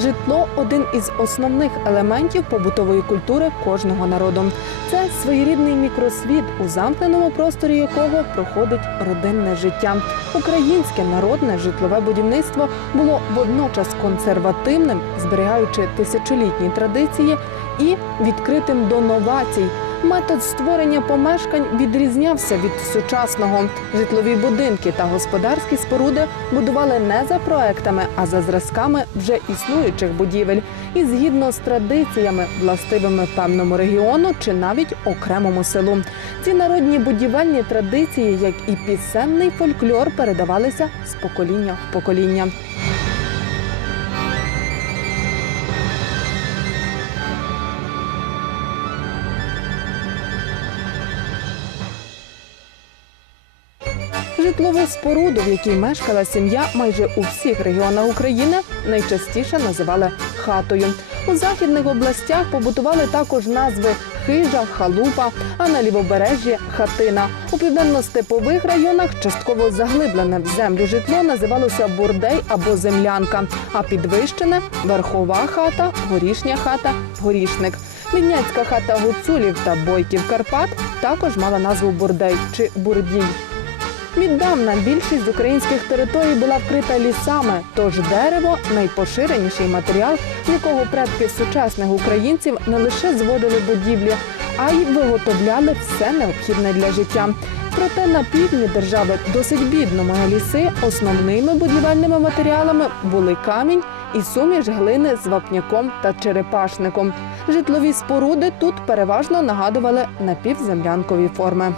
Житло один із основних елементів побутової культури кожного народу. Це своєрідний мікросвіт, у замкненому просторі якого проходить родинне життя. Українське народне житлове будівництво було водночас консервативним, зберігаючи тисячолітні традиції і відкритим до новацій. Метод створення помешкань відрізнявся від сучасного. Житлові будинки та господарські споруди будували не за проектами, а за зразками вже існуючих будівель і згідно з традиціями, властивими певному регіону чи навіть окремому селу. Ці народні будівельні традиції, як і пісенний фольклор, передавалися з покоління в покоління. Житлову споруду, в якій мешкала сім'я майже у всіх регіонах України, найчастіше називали хатою. У західних областях побутували також назви хижа, халупа, а на лівобережжі хатина. У південно-степових районах частково заглиблене в землю житло називалося бурдей або землянка, а підвищене верхова хата, горішня хата, горішник. Відняцька хата гуцулів та бойків Карпат також мала назву бурдей чи бурдій. Віддавна більшість українських територій була вкрита лісами, тож дерево найпоширеніший матеріал, якого предки сучасних українців не лише зводили будівлі, а й виготовляли все необхідне для життя. Проте на півдні держави досить бідно має ліси. Основними будівельними матеріалами були камінь і суміш глини з вапняком та черепашником. Житлові споруди тут переважно нагадували напівземлянкові форми.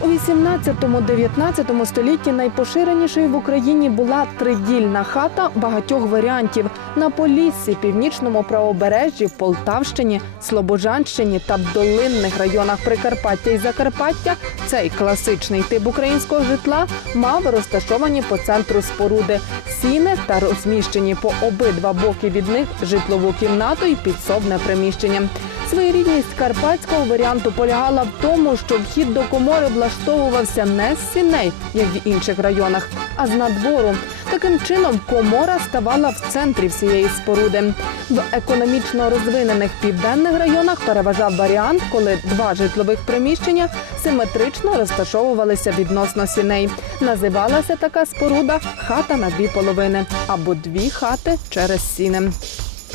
У 18-19 столітті найпоширенішою в Україні була тридільна хата багатьох варіантів на Поліссі, північному правобережжі, Полтавщині, Слобожанщині та в долинних районах Прикарпаття і Закарпаття. Цей класичний тип українського житла мав розташовані по центру споруди сіни та розміщені по обидва боки від них житлову кімнату і підсобне приміщення. Своєрідність карпатського варіанту полягала в тому, що вхід до комори влаштовувався не з сіней, як в інших районах, а з надвору. Таким чином, комора ставала в центрі всієї споруди. В економічно розвинених південних районах переважав варіант, коли два житлових приміщення симетрично розташовувалися відносно сіней. Називалася така споруда хата на дві половини або дві хати через сіни.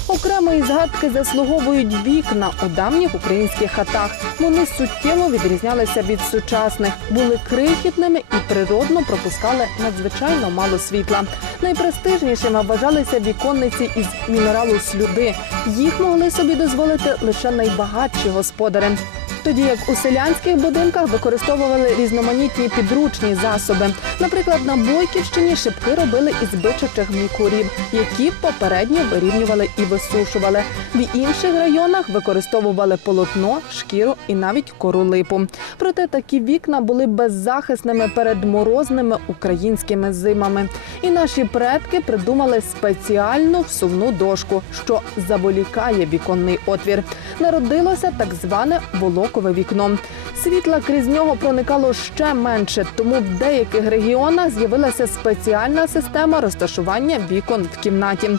Окремої згадки заслуговують вікна у давніх українських хатах. Вони суттєво відрізнялися від сучасних, були крихітними і природно пропускали надзвичайно мало світла. Найпрестижнішими вважалися віконниці із мінералу слюди. Їх могли собі дозволити лише найбагатші господари. Тоді як у селянських будинках використовували різноманітні підручні засоби. Наприклад, на Бойківщині шибки робили із бичачих мікурів, які попередньо вирівнювали і висушували. В інших районах використовували полотно, шкіру і навіть кору липу. Проте такі вікна були беззахисними перед морозними українськими зимами. І наші предки придумали спеціальну всувну дошку, що заволікає віконний отвір. Народилося так зване волокове вікно. Світла крізь нього проникало ще менше, тому в деяких регіонах з'явилася спеціальна система розташування вікон в кімнаті.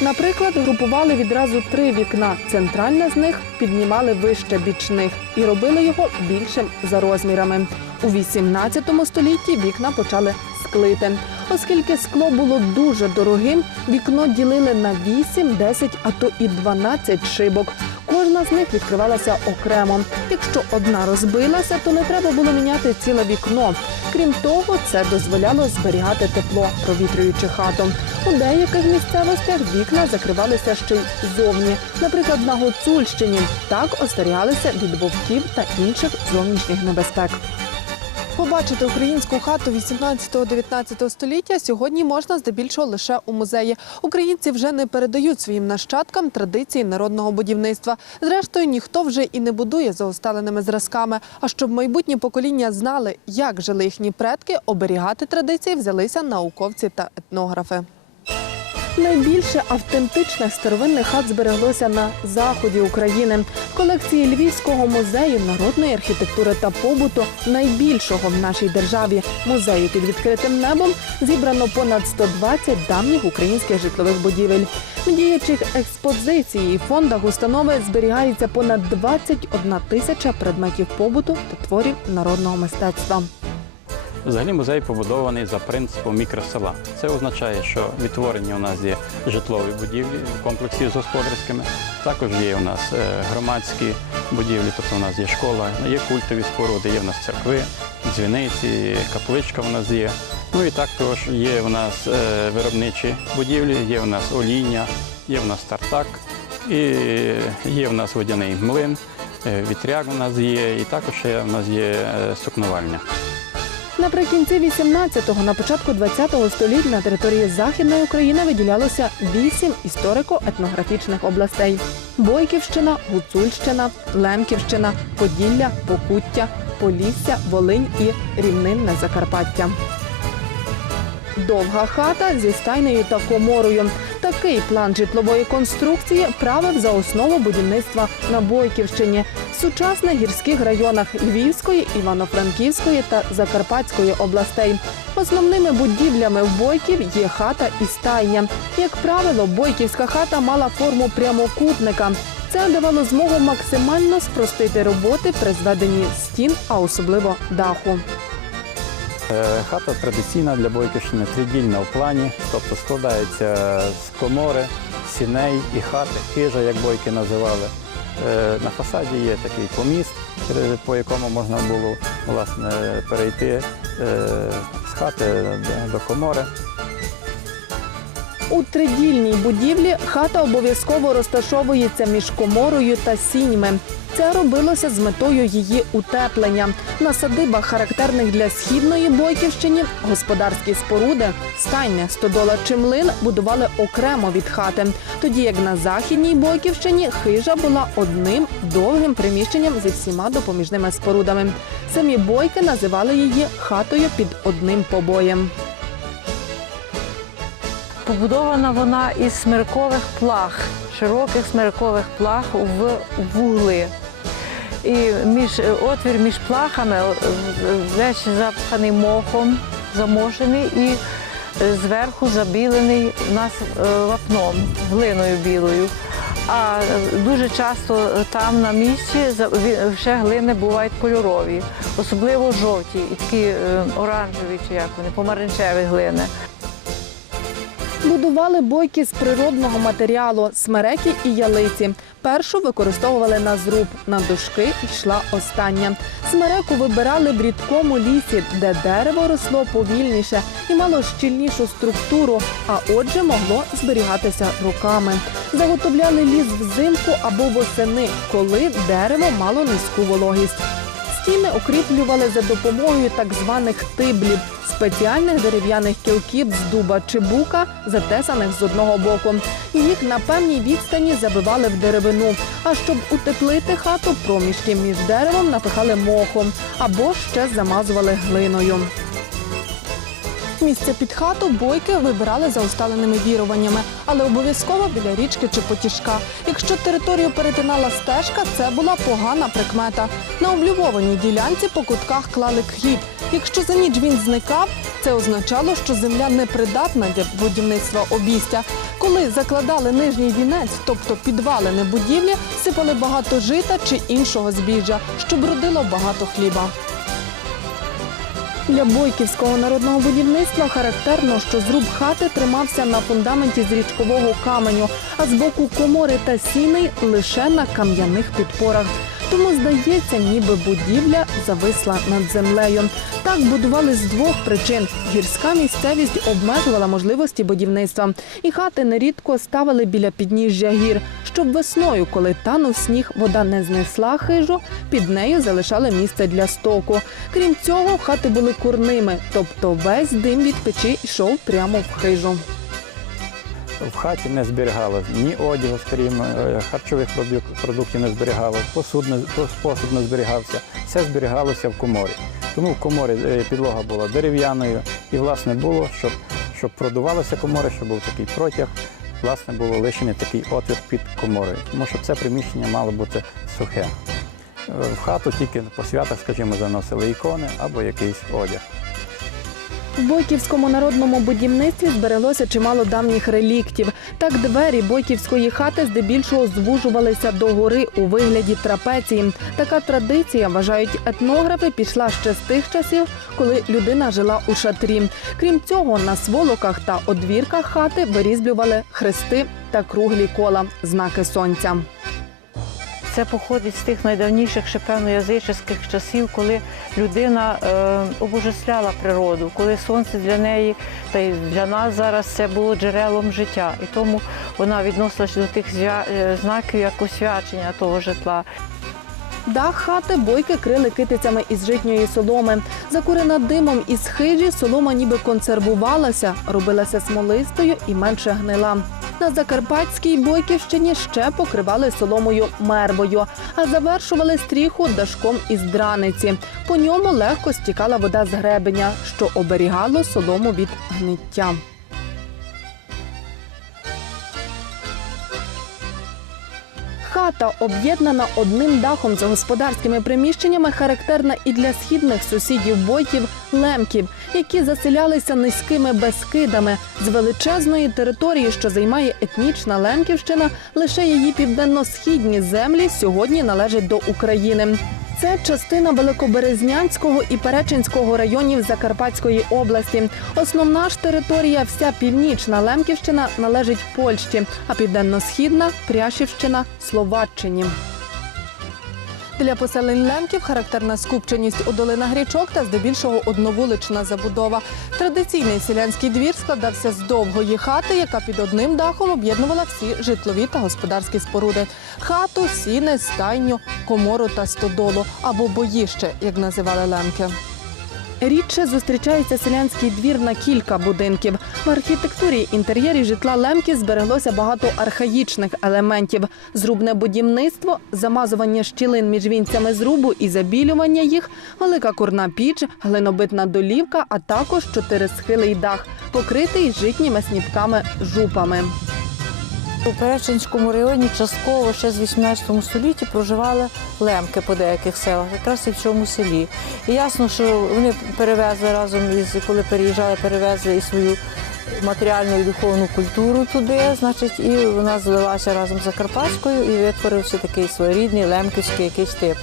Наприклад, групували відразу три вікна. Центральне з них піднімали вище бічних і робили його більшим за розмірами. У 18 столітті вікна почали склити. Оскільки скло було дуже дорогим, вікно ділили на 8, 10, а то і 12 шибок. Кожна з них відкривалася окремо. Якщо одна розбилася, то не треба було міняти ціле вікно. Крім того, це дозволяло зберігати тепло, провітрюючи хату. У деяких місцевостях вікна закривалися ще й зовні, наприклад, на Гуцульщині. Так остерігалися від вовків та інших зовнішніх небезпек. Побачити українську хату 18-19 століття сьогодні можна здебільшого лише у музеї. Українці вже не передають своїм нащадкам традиції народного будівництва. Зрештою, ніхто вже і не будує за усталеними зразками. А щоб майбутні покоління знали, як жили їхні предки, оберігати традиції взялися науковці та етнографи. Найбільше автентичних старовинних хат збереглося на заході України. Колекції Львівського музею народної архітектури та побуту, найбільшого в нашій державі музею під відкритим небом, зібрано понад 120 давніх українських житлових будівель. В діючих експозицій і фондах установи зберігається понад 21 тисяча предметів побуту та творів народного мистецтва. Взагалі музей побудований за принципом мікросела. Це означає, що відтворені у нас є житлові будівлі в комплексі з господарськими. Також є у нас е, громадські будівлі, тобто у нас є школа, є культові споруди, є у нас церкви, дзвіниці, капличка у нас є. Ну і також є у нас е, виробничі будівлі, є у нас олійня, є у нас тартак, і є у нас водяний млин, е, вітряк у нас є, і також у нас є сукнувальня. Наприкінці 18-го, на початку 20-го століть на території Західної України виділялося вісім історико-етнографічних областей: Бойківщина, Гуцульщина, Лемківщина, Поділля, Покуття, Полісся, Волинь і Рівнинне Закарпаття. Довга хата зі стайнею та коморою. Такий план житлової конструкції правив за основу будівництва на Бойківщині, сучасних гірських районах Львівської, Івано-Франківської та Закарпатської областей. Основними будівлями в Бойків є хата і стайня. Як правило, бойківська хата мала форму прямокутника. Це давало змогу максимально спростити роботи при зведенні стін, а особливо даху. Е, Хата традиційна для Бойківщини, тридільна в плані, тобто складається з комори, сіней і хати, хижа, як бойки називали. Е, На фасаді є такий поміст, е, по якому можна було власне, перейти е, з хати до- до комори. У тридільній будівлі хата обов'язково розташовується між коморою та сіньми. Це робилося з метою її утеплення. На садибах, характерних для східної бойківщини, господарські споруди, стайня, стодола чи млин будували окремо від хати. Тоді як на західній бойківщині хижа була одним довгим приміщенням зі всіма допоміжними спорудами. Самі бойки називали її хатою під одним побоєм. Побудована вона із смиркових плах, широких смиркових плах в вугли. І між, отвір між плахами е, весь запханий мохом, замошений і е, зверху забілений нас е, вапном, глиною білою. А е, дуже часто там на місці ще глини бувають кольорові, особливо жовті і такі е, оранжеві чи як вони, помаранчеві глини. Будували бойки з природного матеріалу смереки і ялиці. Першу використовували на зруб, на дошки йшла остання. Смереку вибирали в рідкому лісі, де дерево росло повільніше і мало щільнішу структуру, а отже могло зберігатися роками. Заготовляли ліс взимку або восени, коли дерево мало низьку вологість. Стіни укріплювали за допомогою так званих тиблів спеціальних дерев'яних кілків з дуба чи бука, затесаних з одного боку. Їх на певній відстані забивали в деревину. А щоб утеплити хату, проміжки між деревом напихали мохом або ще замазували глиною. Місце під хату бойки вибирали за усталеними віруваннями, але обов'язково біля річки чи потішка. Якщо територію перетинала стежка, це була погана прикмета. На облюбованій ділянці по кутках клали хліб. Якщо за ніч він зникав, це означало, що земля непридатна для будівництва обійстя. Коли закладали нижній вінець, тобто підвалини будівлі, сипали багато жита чи іншого збіжжя, щоб родило багато хліба. Для бойківського народного будівництва характерно, що зруб хати тримався на фундаменті з річкового каменю, а з боку комори та сіни лише на кам'яних підпорах. Тому здається, ніби будівля зависла над землею. Так будували з двох причин: гірська місцевість обмежувала можливості будівництва, і хати нерідко ставили біля підніжжя гір, щоб весною, коли танув сніг, вода не знесла хижу, під нею залишали місце для стоку. Крім цього, хати були курними, тобто весь дим від печі йшов прямо в хижу. В хаті не зберігалося ні одягу, скажімо, е, харчових продуктів не зберігалося, посуд не, посуд не зберігався. Все зберігалося в коморі. Тому в коморі е, підлога була дерев'яною і, власне, було, щоб, щоб продувалося комори, щоб був такий протяг, власне, було лишений такий отвір під коморою, тому що це приміщення мало бути сухе. Е, В хату тільки по святах, скажімо, заносили ікони або якийсь одяг. В Бойківському народному будівництві збереглося чимало давніх реліктів. Так двері бойківської хати здебільшого звужувалися до гори у вигляді трапеції. Така традиція, вважають етнографи, пішла ще з тих часів, коли людина жила у шатрі. Крім цього, на сволоках та одвірках хати вирізблювали хрести та круглі кола знаки сонця. Це походить з тих найдавніших, ще певно, язичних часів, коли людина е, обожествляла природу, коли сонце для неї та й для нас зараз це було джерелом життя. І тому вона відносилася до тих е, знаків як освячення того житла. Дах хати бойки крили китицями із житньої соломи. Закурена димом із хижі, солома ніби консервувалася, робилася смолистою і менше гнила. На Закарпатській Бойківщині ще покривали соломою мервою, а завершували стріху дашком із драниці. По ньому легко стікала вода з гребеня, що оберігало солому від гниття. Хата, об'єднана одним дахом за господарськими приміщеннями, характерна і для східних сусідів бойків лемків, які заселялися низькими безкидами з величезної території, що займає етнічна Лемківщина. Лише її південно-східні землі сьогодні належать до України. Це частина Великоберезнянського і Перечинського районів Закарпатської області. Основна ж територія, вся північна Лемківщина належить Польщі, а південно-східна Пряшівщина Словаччині. Для поселень лемків характерна скупченість у долинах річок та здебільшого одновулична забудова. Традиційний селянський двір складався з довгої хати, яка під одним дахом об'єднувала всі житлові та господарські споруди: хату, сіни, стайню, комору та стодолу або боїще, як називали лемки. Рідше зустрічається селянський двір на кілька будинків. В архітектурі інтер'єрі житла Лемки збереглося багато архаїчних елементів: зрубне будівництво, замазування щілин між вінцями зрубу і забілювання їх, велика курна піч, глинобитна долівка, а також чотирисхилий дах, покритий житніми сніпками жупами. У Перечинському районі частково ще з 18 столітті проживали лемки по деяких селах, якраз і в цьому селі. І ясно, що вони перевезли разом із коли переїжджали, перевезли і свою матеріальну і духовну культуру туди, значить, і вона злилася разом з Закарпатською і витворився такий своєрідний лемківський якийсь тип.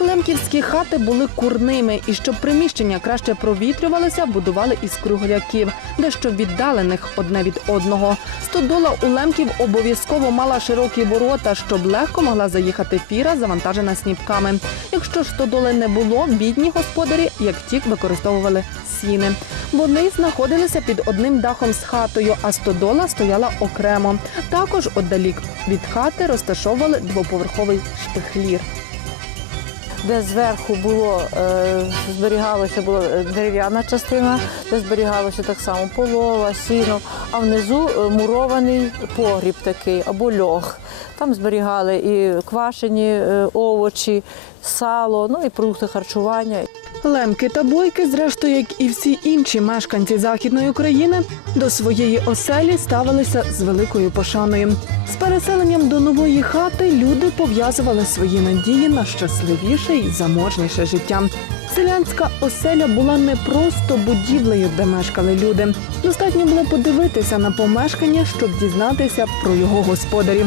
Лемківські хати були курними, і щоб приміщення краще провітрювалися, будували із кругляків, дещо віддалених одне від одного. Стодола у лемків обов'язково мала широкі ворота, щоб легко могла заїхати фіра, завантажена сніпками. Якщо ж стодоли не було, бідні господарі, як тік, використовували сіни. Вони знаходилися під одним дахом з хатою, а стодола стояла окремо. Також отдалік від хати розташовували двоповерховий шпихлір. Де зверху було е, зберігалося була дерев'яна частина, де зберігалося так само полова, сіно, а внизу е, мурований погріб такий або льох. Там зберігали і квашені е, овочі, сало, ну і продукти харчування. Лемки та бойки, зрештою, як і всі інші мешканці західної України, до своєї оселі ставилися з великою пошаною. З переселенням до нової хати люди пов'язували свої надії на щасливіше і заможніше життя. Селянська оселя була не просто будівлею, де мешкали люди. Достатньо було подивитися на помешкання, щоб дізнатися про його господарів.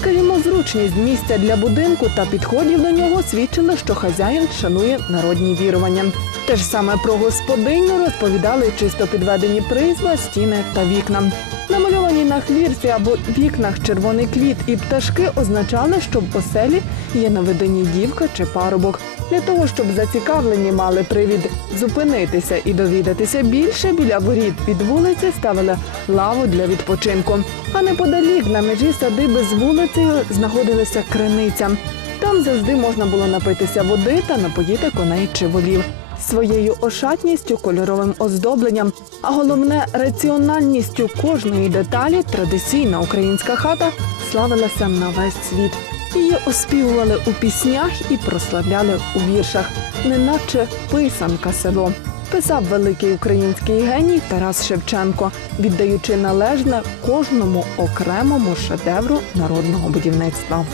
Скажімо, зручність місця для будинку та підходів до нього свідчили, що хазяїн шанує народні вірування. Те ж саме про господиню розповідали чисто підведені призьба, стіни та вікна. Намальовані на хвірці або вікнах червоний квіт і пташки означали, що в оселі є наведені дівка чи парубок. Для того, щоб зацікавлені мали привід зупинитися і довідатися більше, біля воріт під вулиці ставили лаву для відпочинку. А неподалік на межі садиби з вулицею знаходилася криниця. Там завжди можна було напитися води та напоїти коней чи волів. Своєю ошатністю, кольоровим оздобленням, а головне раціональністю кожної деталі традиційна українська хата славилася на весь світ. Її оспівували у піснях і прославляли у віршах, неначе писанка село. писав великий український геній Тарас Шевченко, віддаючи належне кожному окремому шедевру народного будівництва.